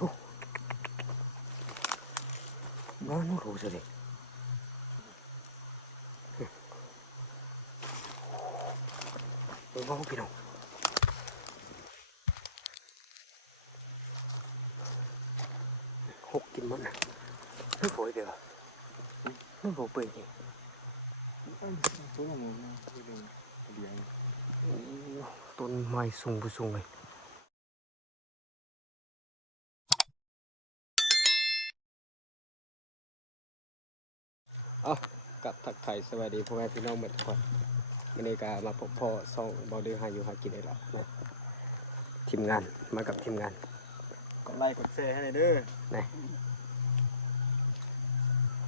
ทุกบ้านนู้นรู้สิเลยบ้านพี่น้องหกกินมันนะไม่ฝอยเดียวไม่ฝอยเปย์ต้นไม้สูงไปสูงเลยเอากับทักทายสวัสดีพ่อแม่พี่น้องเหมือนทุกคนวันนี้ก็มาพบพ่อส่องบอดื้อหาอยู่หากินได้แล้วนะทีมงานมากับทีมงานกดไลค์กดแชร์ให้เลยเด้อนี่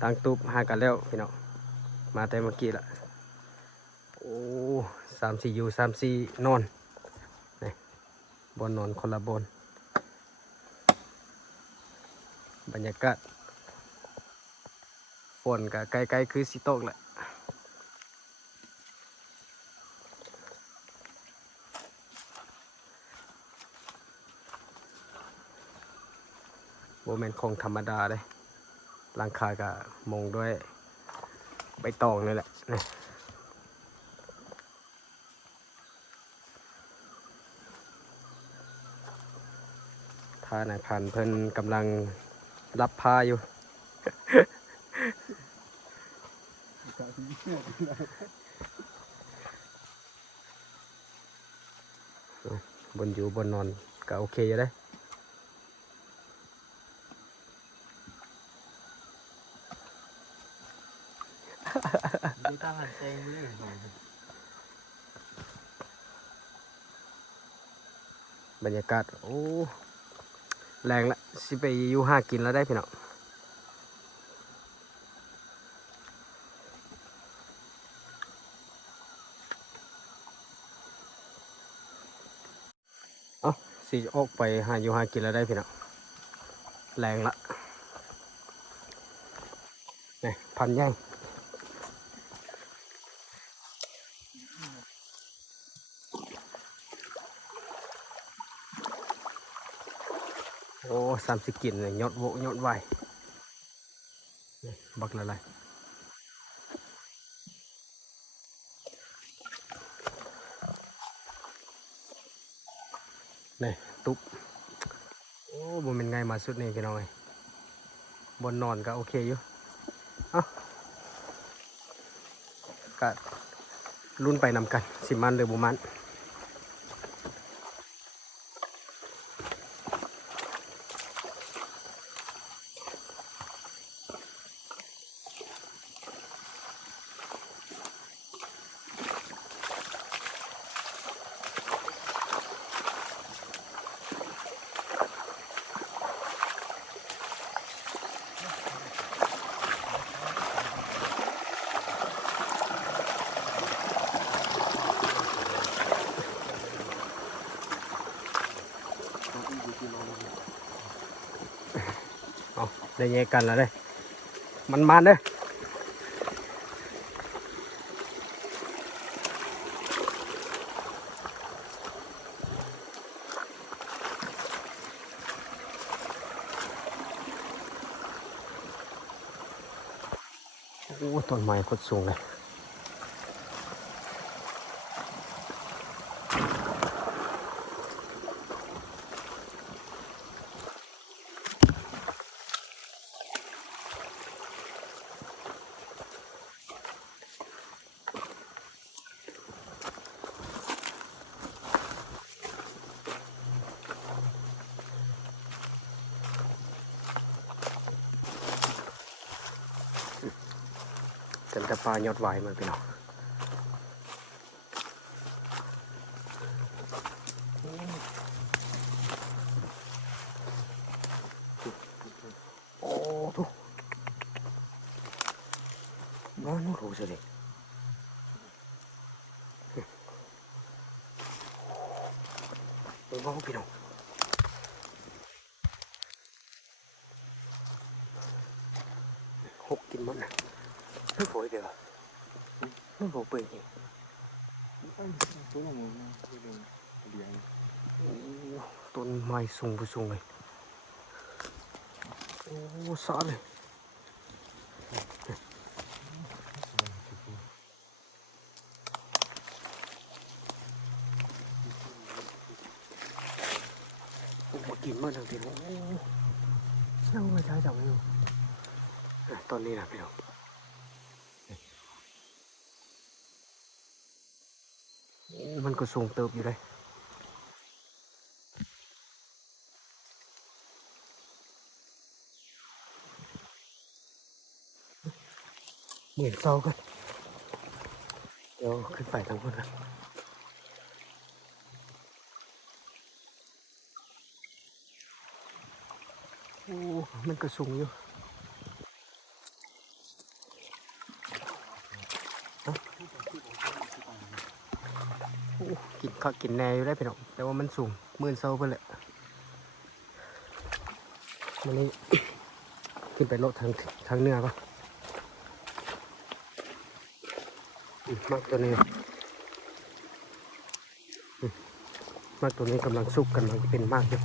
ตั้งตุ๊บหากันแล้วพี่น้องมาแต่เมื่อกี้ละโอ้3-4อยู่3-4นอนนี่บนนอนคนละบนบรรยากาศฝนก็ใกล้ๆคือสิตกแหละโมเมนต์คงธรรมดาเลยหลังคาก็มงด้วยใบตองนี่แหละนี่ทานายพันเพิ่นกำลังรับพาอยู่ บนอยู่บนนอนก็โอเคอยู่ได้ดูตาหันใจเลย บรรยากาศโอ้แรงละสิไปอยู่หากินแล้วได้พี่น้องเอ้าสิออกไปหาอยู่หากินแล้วได้พี่น้องแรงละนี่พันใหญ่โอ้30 กินเลยยอดโวยอดไวนี่บักละลายนี่ตุ๊บโอ้บ่เป็นไงมาสุดนี่พี่น้องบนนอนก็โอเคอยู่เอ้าก็รุ่นไปนำกันสิมันหรือบุมันเอาได้แยกกันแล้วเด้มันเด้อโอ้ต้นไม้โคตรสูงเลยเต็มแต่ปลายอดไหวมันพี่น้องโอ้ทุกบ้านนู้นรู้สิเลยบ้านพี่น้องหกกินมันนะไม่ฝอยเดียวไม่ฝอยเปย์ต้นไม้สูงไปสูงเลย โอ้สอเลยผมมากินเมื่อทางทีโอ้ยังไม่ใช้จับอยู่ตอนนี้นะพี่น้องมันก็สูงเติบอยู่เลยเหมือนเศร้ากันเดี๋ยวขึ้นไปทางบนกันโอ้มันก็สูงอยู่โอ้กินข้าวกินแหนอยู่ได้พี่น้องแต่ว่ามันสูงหมื่นเศร้าไปเลยมันนี่ ขึ้นไปโลดทางเหนือป่ะมากตัวนี้มากตัวนี้กำลังสุกกำลังเป็นมากอยู่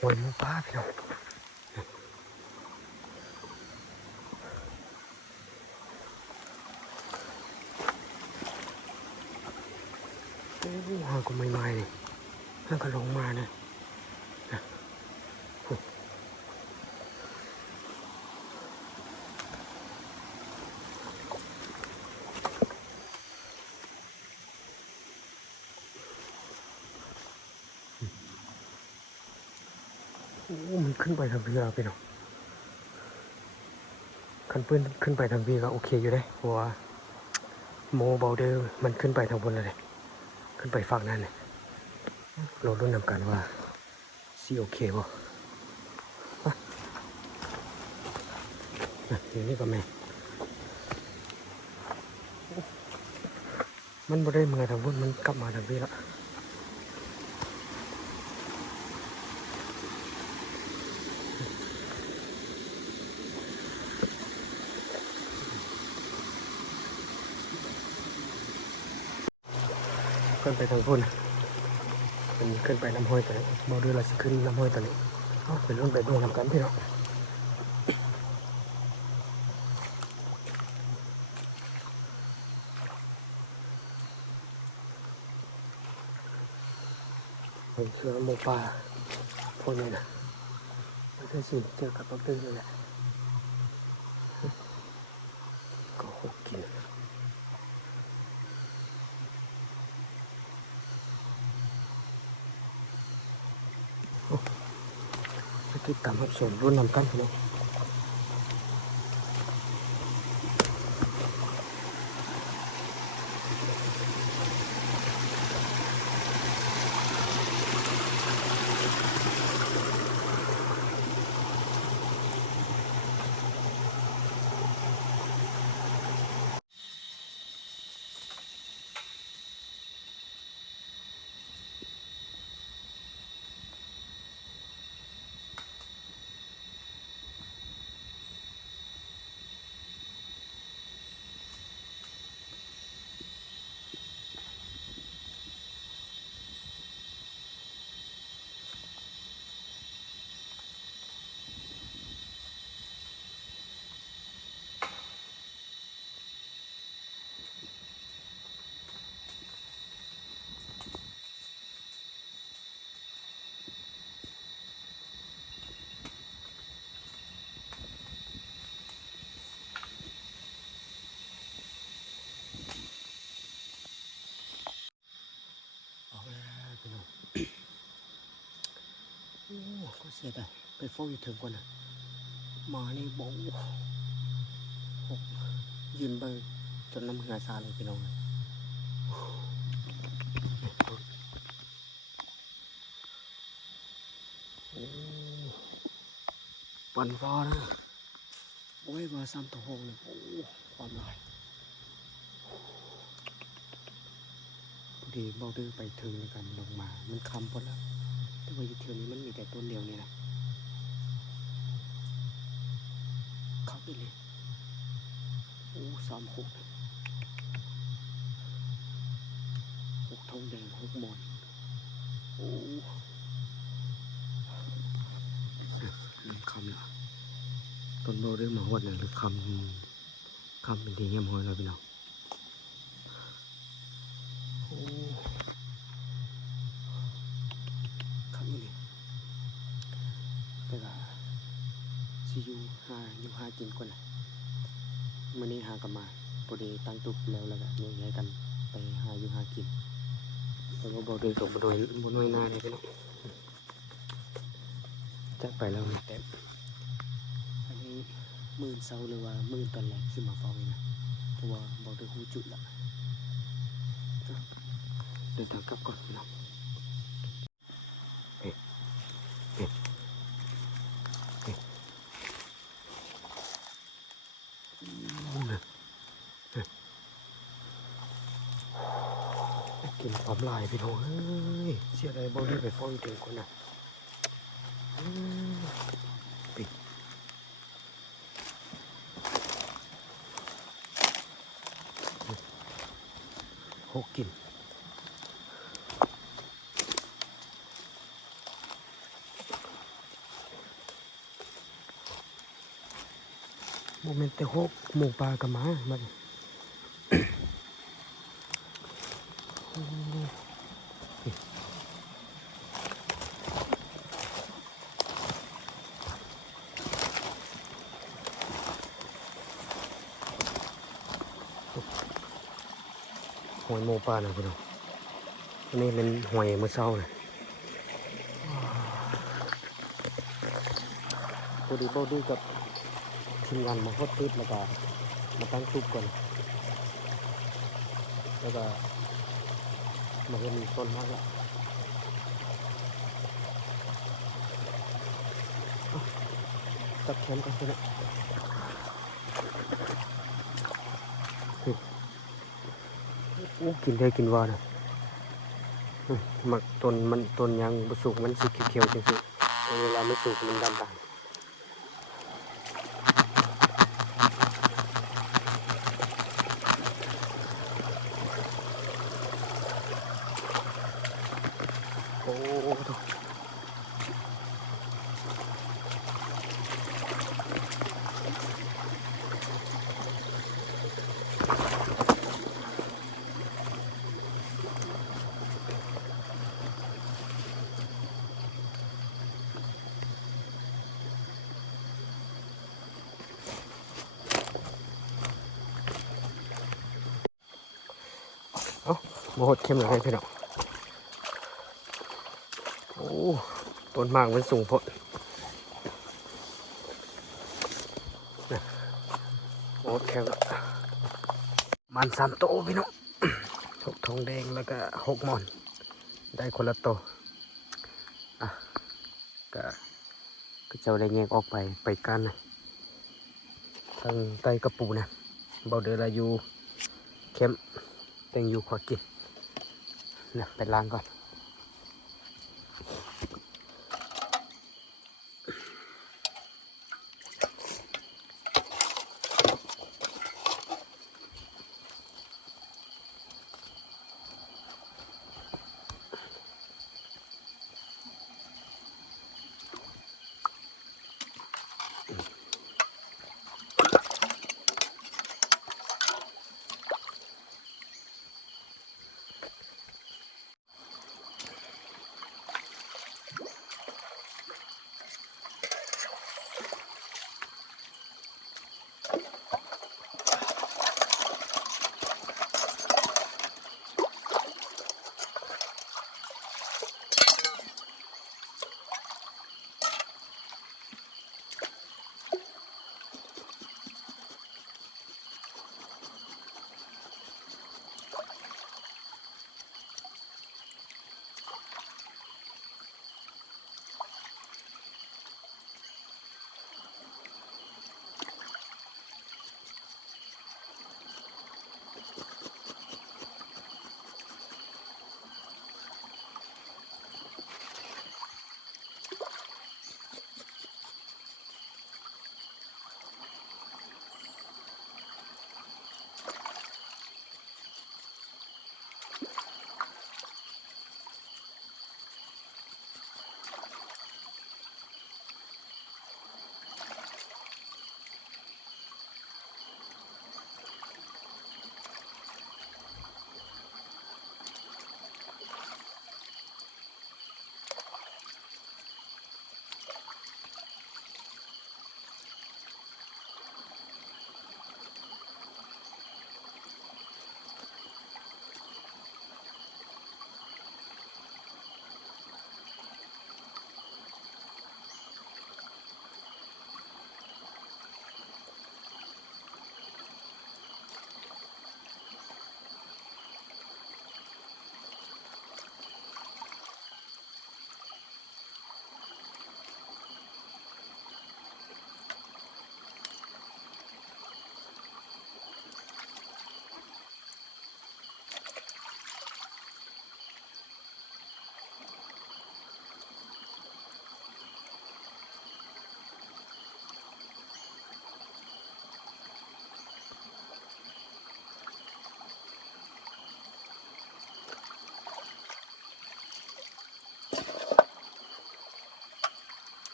หวยหมูป้าพี่น้องโอ้หางก็ไม่มาเลยหางก็ลงมาเนี่ยโอ้มันขึ้นไปทางพี่เราพี่น้องคันปืนขึ้นไปทางพี่ก็โอเคอยู่เลยเพราะว่าโมเบลเดอร์มันขึ้นไปทางบนเลยขึ้นไปฝั่งนั้นเนี่ยเราลุ้นนำกันว่าซีโอเคป่ะอย่างนี้ก็แม่มันไม่ได้มาทางบนมันกลับมาทางพี่ละขึ้นไปทางบนมันขึ้นไปน้ำห้อยตัวนี้เบลเดอร์เราจะขึ้นน้ำห้อยตัวนี้เป็นรุ่นไปเบื้องนำกันพี่น้องมันคือหมูป่าพวกนี้นะมันจะสิเจอกับปลาตื้อเลยแหละก็หกกิน ติดตามรับชมรุ่นนำกันพี่น้องเอาแล้วพี่น้องโอ้ก็เสียดายไปฟ้องอยู่ถึงก่อนนะมานี่บอกหกยืนเบิ่งจนน้ำเหงื่อซาเลยพี่น้องโอ้วันฟ้านะโอ้ยว่าซ้ำตัวหงเลยโอ้ความลายพอดีเบาดื้อไปถึงแล้วกันลงมามันคำพอแล้วแต่ว่าอยู่เที่ยวนี้มันมีแต่ต้นเดียวนี่นะเข้าไปเลยโอ้366ทองแดง6หมอนโอ้คำละต้นเบาดื้อมาหดเลยหรือคำเป็นดีเยี่ยมหอยเลยพี่น้องโอ้คำนี่แต่ละซียูหากินก่อนนะมื่อนี้หากันมาพอดีตั้งตุกแล้วก็เนี่ยย้ายกันไปหาอยู่หากินแต่ว่าบอกโดยตรงบนหน่วยหน้าเนี่ยพี่น้องจัดไปแล้วนะแต่อันนี้มื่นเช้าหรือว่ามื่นตอนแรกที่มาเฝ้านะเพราะว่าบอกโดยหูจุดละเดินทางกลับก่อนพี่น้องกินความลายพี่น้องเฮ้ยเสียดายบอกได้ไปฟ้องถึงคนน่ะปิดหกกินโมเมนต์แต่หกหมูปลากระมามันหอยโมปลานะพี่น้องอันนี้เป็นหอยเมื่อเช้านะพอดีบ่ดูกับทีมงานมาฮดติดแล้วก็มาตั้งตุกก่อนแล้วก็มันก็มีต้นมากละตัดแขนกันไปเลยโอ้กินได้กินว่านะหมักต้นยังบสุกมันสีเขียวๆจริงๆเวลาไม่สุกมันดำๆโอ้โหมาหดเข้มเลยพี่น้องโอ้ต้นมากมันสูงพอ แค่ว่ามัน3 โตพี่น้อง 6 ทองแดงแล้วก็6 หมอน ได้คนละโตอ่ะก็เจ้าได้แยกออกไปกันนะทางใต้กระปูนะเบาเดือดอยู่เข้มเต็งอยู่ขอกินนะไปล้างก่อน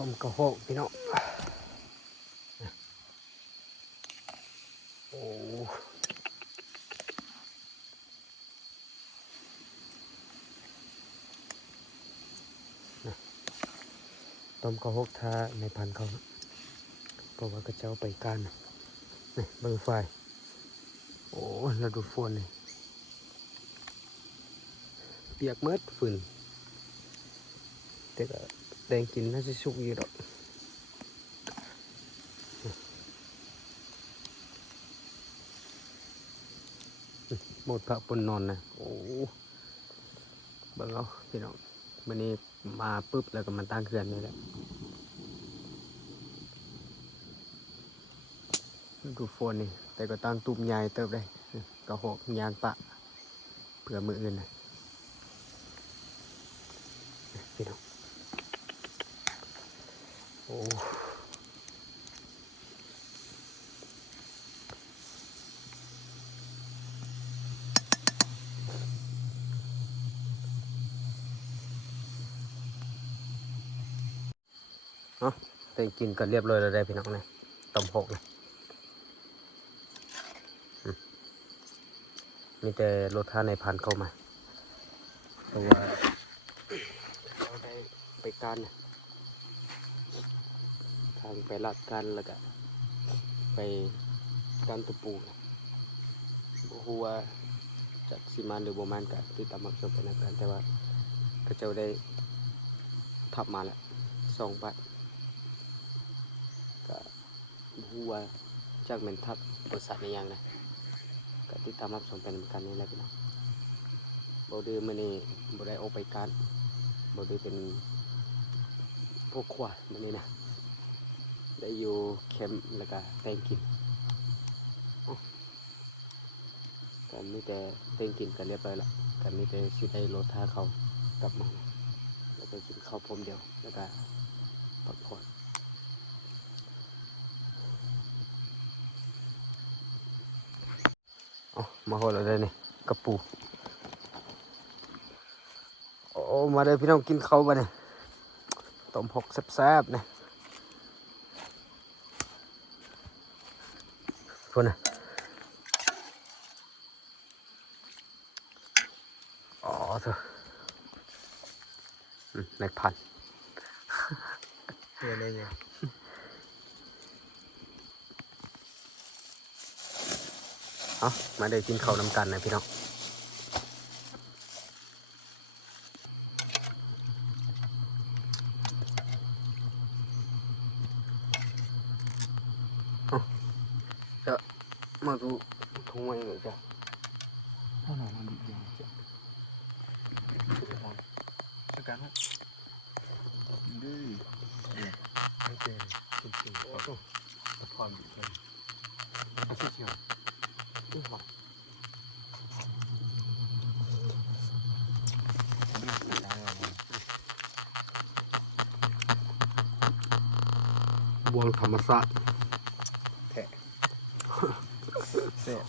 ต้มกระโหกพี่น้องโอ้ต้มกระโหกทาในพันเขาเพราะว่าก็เจ้าไปกันนี่เบิ่งไฟโอ้แล้วดูฝนนี่เปียกเมืดฝุ่นแต่ก็แดงกินน่าจะสุกอยู่ดอกหมดพระปนนอนนะโอ้เบิ่งเอาพี่น้องวันนี้มาปุ๊บแล้วก็มันตั้งเขื่อนนี่แหละดูฝนนี่แต่ก็ตั้งตุ่มใหญ่เติบได้กระหอกยางปะเผื่อมืออื่นนะพี่น้องโอ้เนาะแต่กินก็เรียบร้อยแล้วได้พี่น้องนะต้มหกนะมีแต่รถท่าในพันเข้ามาเพราะว่าเราได้ไปการนะทางไปลัดกันแล้วก็ไปการตะปูนะบ่ฮู้ว่าจากสิมานหรือบ่มานกันที่ตามมักจบไปนักกันแต่ว่าก็เจ้าได้ทับมาแล้ว2 บาทก็บ่ฮู้ว่าจากแม่นทับบริษัทในอย่างนะก็ติดตามรับชมเป็นเหมือนกันนี่แหละพี่น้องบ่ดื้อมื้อนี้บ่ได้ออกไปการบ่ดื้อเป็นพวกขวามื้อนี้นะได้อยู่แคมป์แล้วก็แต่งกินกันมีแต่แต่งกินกันเรียบร้อยแล้วกันมีแต่สิได้รถท่าเขากลับมาแล้วก็กินข้าวพร้อมเดียวแล้วก็พักผ่อนอ๋อมาโหดแล้วได้นี่กระปูโอ้มาเลยพี่น้องกินข้าวบ้านี่ต้มหกแซ่บๆนี่พุ่นน่ะอ๋อเถอะในพัน เพื่อนเลยเนี่ย เอามาได้กินข้าวน้ำกันนะพี่น้องเอาจะมาดูทุ่งไม้เลยจ้ะ พ่อหนอนมันดีอย่างเจ้าคือกันฮะดื้อเนี่ยไม่เจอจริงๆครับตะพอนอยู่เลยไม่ใช่เชียวอื้อหรอไม่ได้ใส่ได้หรอก บวงธรรมศาสตร์ แทะเสร็จ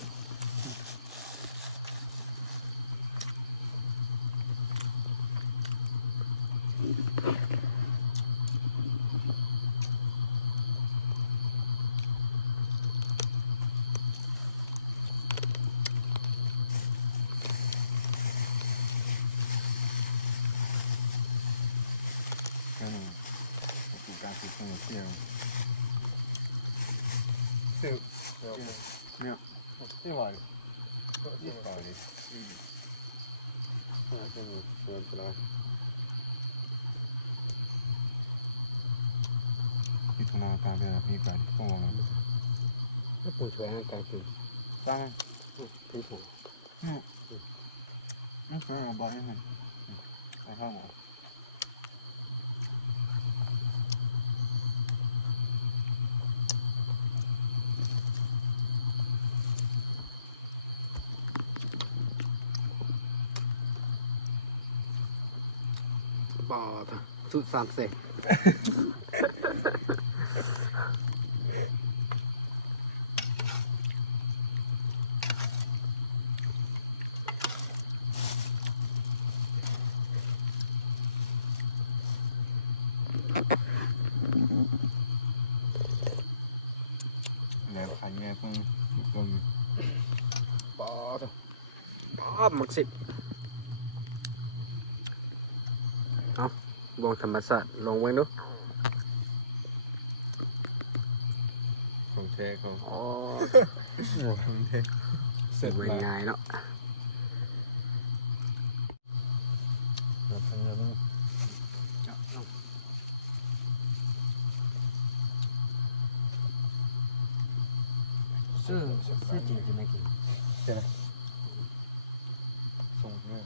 การฝึกสมุนเที่ยวซึ่งเนี่ยที่ว่าที่ว่าเลยจะมีเปิดไปแล้วที่ทุ่งนาการเป็นมีการป้องกัน แล้วปูช่วยให้ไกลขึ้น ตั้ง ที่ถูก ไม่เคยเอาใบให้ใส่ข้าวหมูบ่อสุดสามเสก ขายไงเพิ่งลงปอตัว ภาพมักสิเอาบองธรรมศาสตร์ลองไว้ดู ของเทเขา อ๋อ ของเทเสร็จ เว แล้ว ง่ายเนาะ เราทำงานบ้าง是点就没给。 ใช่ไหมส่งเรื่อง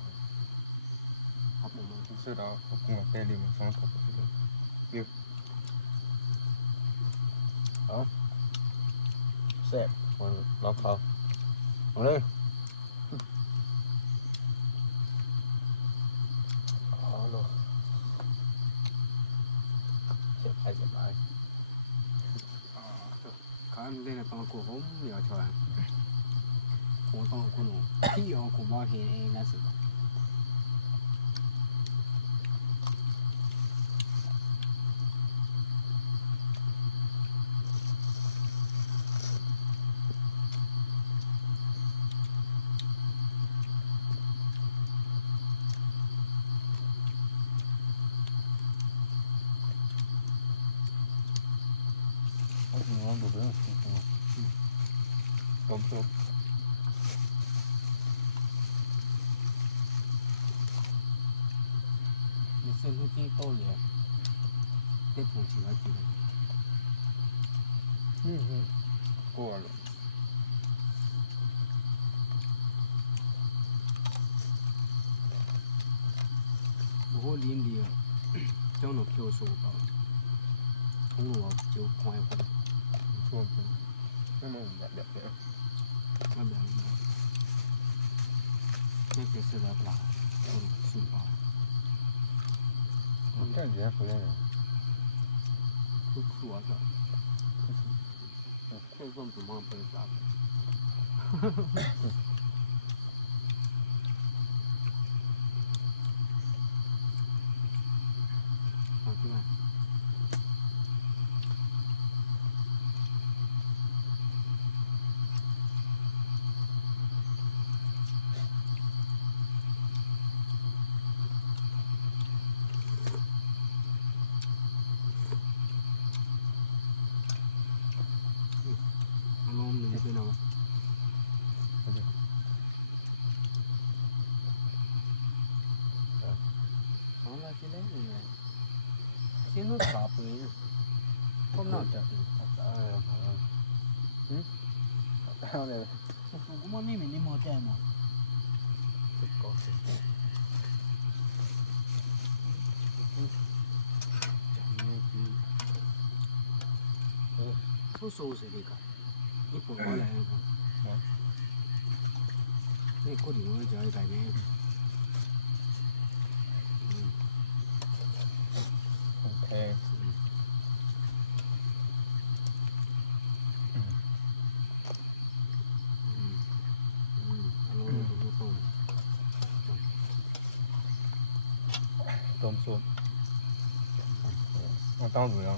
ครับผม รู้สึกเราเอากรุงเทพดีมันฟังถูกที่เลยวิวเอาแซ่บมันล็อกเขาเอาเลยอ๋อโลเจ็บไปเจ็บไป เขาเล่นในปังกูผมเดี๋ยวช่วยผมต้องคุณหนูที่ของผมว่าเห็นเองนะสุดเอาหัวดูเรื่องต้มซุป 你是不是多了？这同学还记得？ กลัวเลย 我连的，讲到票数吧，通路就快快， ช่วงเป็นไม่มันแบบเนี้ย 那边那个是来不啦？数吧， มันแค่เยอะเขาได้ไง 都酷啊！这种怎么不是啥？啊对。ลมมันจะเป็นเอาเอาละทีแรกเลยที่นู้นขาไปก็น่าจะเอาเลย 我们那边的没带嘛，不收拾这个，你不过来看，那固定我叫100元， แพง ต้มซุปมันต้องดูแล้ว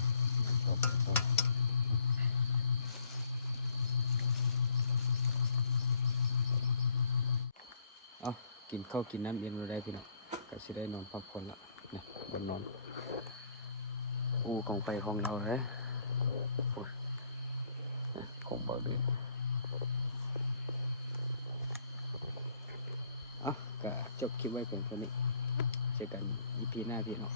เอากินข้าวกินน้ำเย็นเราได้พี่น้องก็สิได้นอนพักผ่อนละนะบนนอนอูกองไฟของเราเลยของเบาดีเอาก็จบคลิปไว้เพียงเท่านี้เจอกัน EP หน้าพี่น้อง